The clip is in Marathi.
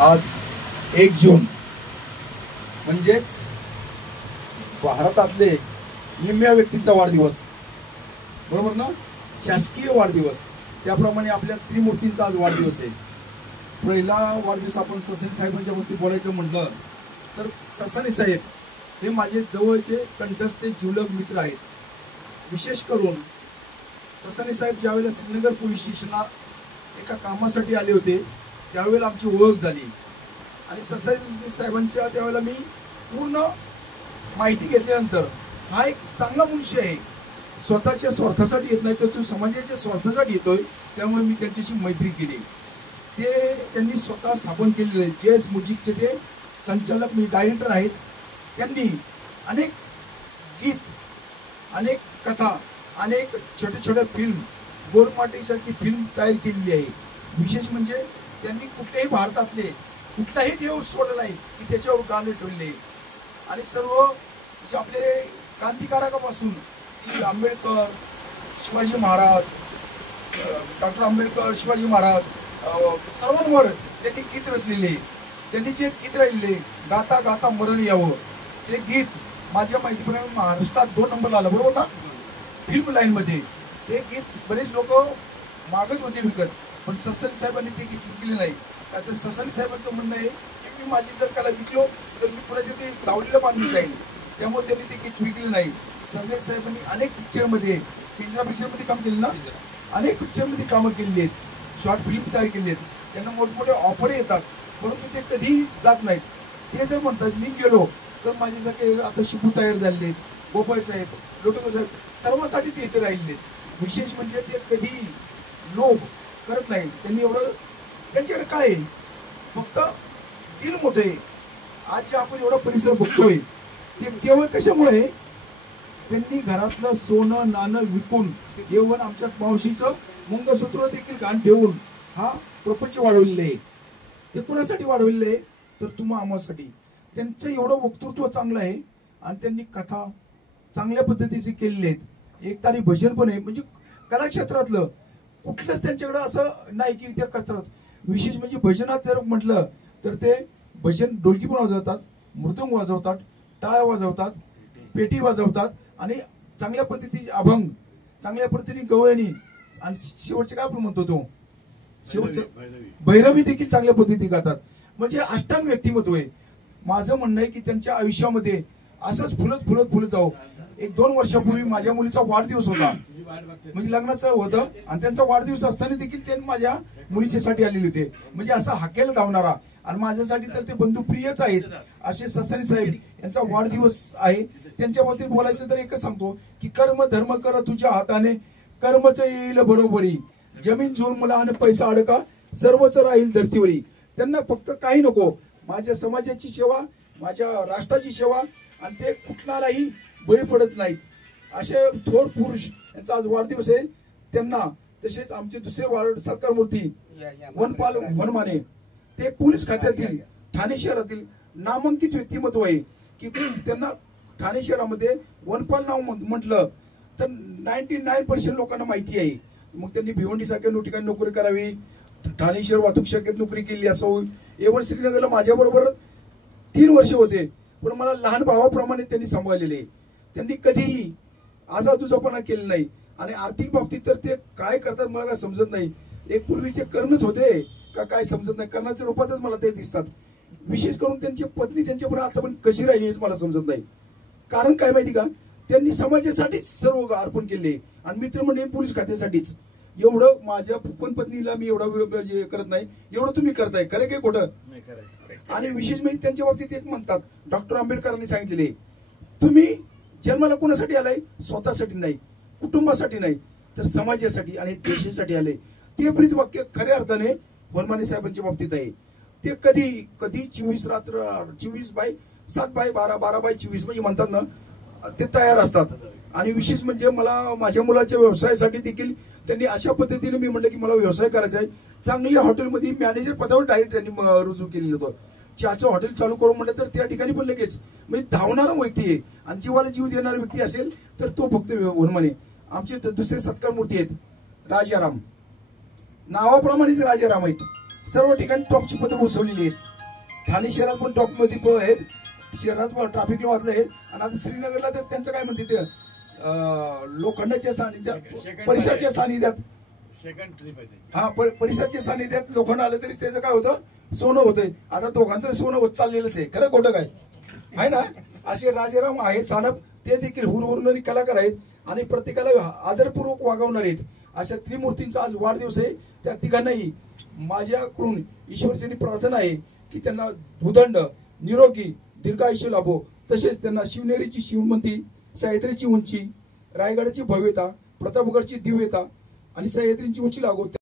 आज 1 जून म्हणजेच भारतातले निम्म्या व्यक्तींचा वाढदिवस, बरोबर ना? शासकीय वाढदिवस. त्याप्रमाणे आपल्या त्रिमूर्तींचा आज वाढदिवस आहे. पहिला वाढदिवस आपण ससाणे साहेबांच्या बाबतीत बोलायचं म्हटलं तर ससाणे साहेब हे माझे जवळचे कंठस्थे जिवलग मित्र आहेत. विशेष करून ससाणे साहेब ज्यावेळेला श्रीनगर पोलीस स्टेशनला एका कामासाठी आले होते त्यावेळेला आमची ओळख झाली आणि ससाणे साहेबांच्या त्यावेळेला मी पूर्ण माहिती घेतल्यानंतर हा एक चांगला मनुष्य आहे, स्वतःच्या स्वार्थासाठी येत नाही तर तो समाजाच्या स्वार्थासाठी येतोय. त्यामुळे मी त्यांच्याशी मैत्री केली. ते त्यांनी स्वतः स्थापन केलेले जेएस म्युझिकचे ते संचालक मी डायरेक्टर आहेत. त्यांनी अनेक गीत, अनेक कथा, अनेक छोटे छोटे फिल्म, गोरमाटीसारखी फिल्म तयार केलेली आहे. विशेष म्हणजे त्यांनी कुठल्याही भारतातले कुठलाही देव सोडला नाही की त्याच्यावर गाणे ठेवले. आणि सर्व जे आपले क्रांतिकारकापासून आंबेडकर, शिवाजी महाराज, डॉक्टर आंबेडकर, शिवाजी महाराज सर्वांवर त्यांनी गीत रचलेले. त्यांनी जे गीत राहिले गाता गाता मरण यावं ते गीत माझ्या माहितीप्रमाणे महाराष्ट्रात 2 नंबरला आलं, बरोबर ना? फिल्म लाईनमध्ये ते गीत बरेच लोक मागत होते विकत, पण ससाणे साहेबांनी ते गीत विकले नाही. का तर ससाणे साहेबांचं म्हणणं आहे की मी माझी जर त्याला विकलो तर मी पुढे ते लावलेलं बांधून जाईल. त्यामुळे त्यांनी ते गीत विकले नाही. ससाणे साहेबांनी अनेक पिक्चरमध्ये, पिक्चरमध्ये काम केलं ना, अनेक पिक्चरमध्ये कामं केलेली आहेत, शॉर्ट फिल्म तयार केली आहेत. त्यांना मोठमोठे ऑफर येतात परंतु ते कधी जात नाहीत. ते जर म्हणतात मी गेलो तर माझ्यासारखे आता शिकू तयार झालेले आहेत, गोपाळ साहेब, लोटकर साहेब, सर्वांसाठी ते इथे राहिले. विशेष म्हणजे ते कधी लोभ करत नाही. त्यांनी एवढं, त्यांच्याकडे काय आहे, फक्त दिल मोठे. आज जे आपण एवढा परिसर बघतोय ते केवळ कशामुळे, त्यांनी घरातलं सोनं नाणं विकून येऊन आमच्या मावशीचं मंगळसूत्र देखील घाण ठेवून हा प्रपंच वाढवलेलं आहे. ते कुणासाठी वाढवलेलं आहे तर तुम्हा आम्हासाठी. त्यांचं एवढं वक्तृत्व चांगलं आहे आणि त्यांनी कथा चांगल्या पद्धतीचे केलेले आहेत. एक तारी भजन पण आहे. म्हणजे कला क्षेत्रातलं कुठलंच त्यांच्याकडे असं नाही की त्या क्षेत्रात. विशेष म्हणजे भजनात जर म्हटलं तर ते भजन ढोलकी पण वाजवतात, मृदंग वाजवतात, टाळ वाजवतात, पेटी वाजवतात आणि चांगल्या पद्धतीने अभंग, चांगल्या पद्धतीने गवळणी आणि शेवटचे काय आपण म्हणतो तो शेवटचं भैरवी देखील चांगल्या पद्धतीने गातात. म्हणजे अष्टांग व्यक्तिमत्व आहे. माझं म्हणणं आहे की त्यांच्या आयुष्यामध्ये असंच फुलत जाऊ. 1-2 वर्षापूर्वी माझ्या मुलीचा वाढदिवस होता, म्हणजे लग्नाचं होतं आणि त्यांचा वाढदिवस असताना देखील त्यांनी माझ्या मुलीच्यासाठी आलेले होते. म्हणजे असा हाकेला धावणारा आणि माझ्यासाठी तर ते बंधुप्रियच आहेत असे ससाणे साहेब यांचा वाढदिवस आहे. त्यांच्या बाबतीत बोलायचं तर एकच सांगतो की कर्म धर्म कर तुझ्या हाताने, कर्मच येईल बरोबरी, जमीन झुल मला आणि पैसा अडका, सर्वच राहील धर्तीवरी. त्यांना फक्त काही नको, माझ्या समाजाची सेवा, माझ्या राष्ट्राची सेवा आणि ते कुठलाही बळी पडत नाहीत असे थोर पुरुष यांचा आज वाढदिवस आहे. त्यांना तसेच आमचे दुसरे सरकार मूर्ती वनपाल वनमाने, ते पोलीस खात्यातील ठाणे शहरातील नामांकित व्यक्तिमत्व आहे की त्यांना ठाणे शहरामध्ये वनपाल नाव म्हटलं तर 99% लोकांना माहिती आहे. मग त्यांनी भिवंडी सारख्या ठिकाणी नोकरी करावी, ठाणे शहर वाहतूक शाखेत नोकरी केली असं होईल. एवढं श्रीनगरला माझ्याबरोबर 3 वर्ष होते, पण मला लहान भावाप्रमाणे त्यांनी सांभाळलेले. त्यांनी कधीही आजादुजापणा केला नाही. आणि आर्थिक बाबतीत तर ते काय करतात मला काय समजत नाही. एक पूर्वीचे कर्णच होते का काय समजत नाही, कर्णाच्या रूपातच मला ते दिसतात. विशेष करून त्यांची पत्नी त्यांच्यापर्यंत आता पण कशी राहिली हेच मला समजत नाही. कारण काय माहिती का, त्यांनी समाजासाठीच सर्व अर्पण केले आणि मित्रमंडळी पोलीस खात्यासाठीच. एवढं माझ्या पण पत्नीला मी एवढं करत नाही एवढं तुम्ही करताय. खरं काय खोटं? आणि विशेष म्हणजे त्यांच्या बाबतीत एक म्हणतात, डॉक्टर आंबेडकरांनी सांगितलेले, तुम्ही जन्माला कोणासाठी आलाय? स्वतःसाठी नाही, कुटुंबासाठी नाही, तर समाजासाठी आणि देशासाठी आले. ते ब्रीद वाक्य खऱ्या अर्थाने वनमाने साहेबांच्या बाबतीत आहे. ते कधी 24/7/12/24 म्हणजे म्हणतात ना, ते तयार असतात. आणि विशेष म्हणजे मला माझ्या मुलाच्या व्यवसायासाठी देखील त्यांनी अशा पद्धतीने मी म्हटलं की मला व्यवसाय करायचा आहे. चांगल्या हॉटेलमध्ये मॅनेजर पदावर डायरेक्ट त्यांनी रुजू केलेलं होतं. चहाचं हॉटेल चालू करून म्हटलं तर त्या ठिकाणी पण लगेच म्हणजे धावणारा व्यक्ती आहे. आणि जीवाला जीव देणारा व्यक्ती असेल तर तो फक्त वनमाने. आमचे दुसरे सत्कार मूर्ती आहेत राजाराम, नावाप्रमाणेच राजाराम आहेत. सर्व ठिकाणी टॉपची पदं बसवलेली आहेत. ठाणे शहरात पण टॉप मध्ये आहेत, शहरात ट्रॅफिक वाचले आहेत. आणि आता श्रीनगरला तर त्यांचं काय म्हणते ते लोखंडाच्या सानिध्यात, परिसराच्या सानिध्यात, सेकंड ट्रिप आहे. हा परिसराच्या सानिध्यात लोखंड आलं तरी त्याचं काय होतं, सोनं होतंय. आता दोघांचं सोनं होत चाललेलंच आहे, खरं खोटं काय आहे ना. असे राजाराम आहेत सानप, ते देखील हुरहुरणारी कलाकार आहेत आणि प्रत्येकाला आदरपूर्वक वागवणार आहेत. अशा त्रिमूर्तींचा आज वाढदिवस आहे. त्या तिघांनाही माझ्याकडून ईश्वरचरणी प्रार्थना आहे की त्यांना भूदंड, निरोगी, दीर्घायुष्य लाभो. तसेच त्यांना शिवनेरीची श्रीमंती, सह्याद्रीची उंची, रायगडाची भव्यता, प्रतापगडची दिव्यता आणि सह्याद्रीची उंची लागो.